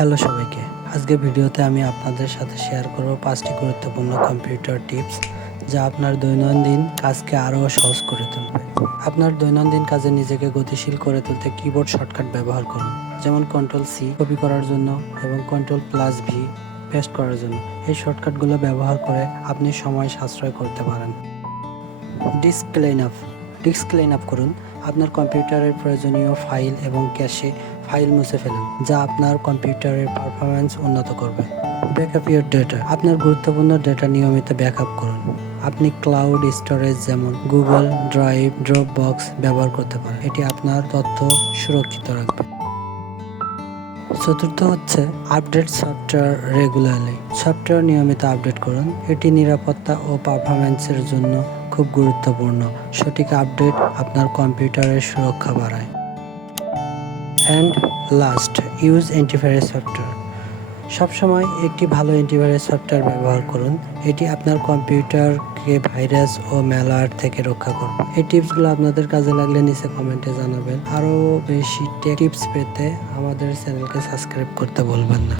Hello সবাইকে, আজকে ভিডিওতে আমি আপনাদের সাথে শেয়ার করব 5টি গুরুত্বপূর্ণ কম্পিউটার টিপস যা আপনার দৈনন্দিন কাজকে আরও সহজ করে তুলবে। আপনার দৈনন্দিন কাজে নিজেকে গতিশীল করে তুলতে কিবোর্ড শর্টকাট ব্যবহার করুন, যেমন Ctrl+C কপি করার জন্য এবং Ctrl+V পেস্ট করার জন্য। এই শর্টকাটগুলো ব্যবহার করে আপনি সময় সাশ্রয় করতে পারেন। ডিস্ক ক্লিন আপ করুন। আপনার কম্পিউটারের প্রয়োজনীয় ফাইল এবং ক্যাশে ফাইল মুছে ফেলুন, যা আপনার কম্পিউটারের পারফরম্যান্স উন্নত করবে। Backup your data. আপনার গুরুত্বপূর্ণ ডেটা নিয়মিত ব্যাকআপ করুন। আপনি ক্লাউড স্টোরেজ যেমন গুগল ড্রাইভ, ড্রপবক্স ব্যবহার করতে পারেন। এটি আপনার তথ্য সুরক্ষিত রাখবে। চতুর্থ হচ্ছে আপডেট সফটওয়্যার রেগুলারলি। সফটওয়্যার নিয়মিত আপডেট করুন। এটি নিরাপত্তা ও পারফরম্যান্সের জন্য খুব গুরুত্বপূর্ণ। সঠিক আপডেট আপনার কম্পিউটারের সুরক্ষা বাড়ায়। And last, use antivirus software. সবসময় একটি ভালো অ্যান্টিভাইরাস সফটওয়্যার ব্যবহার করুন। এটি আপনার কম্পিউটারকে ভাইরাস ও ম্যালওয়্যার থেকে রক্ষা করবে। এই টিপসগুলো আপনাদের কাজে লাগলে নিচে কমেন্টে জানাবেন। আরও বেশি টিপস পেতে আমাদের চ্যানেলকে সাবস্ক্রাইব করতে ভুলবেন না।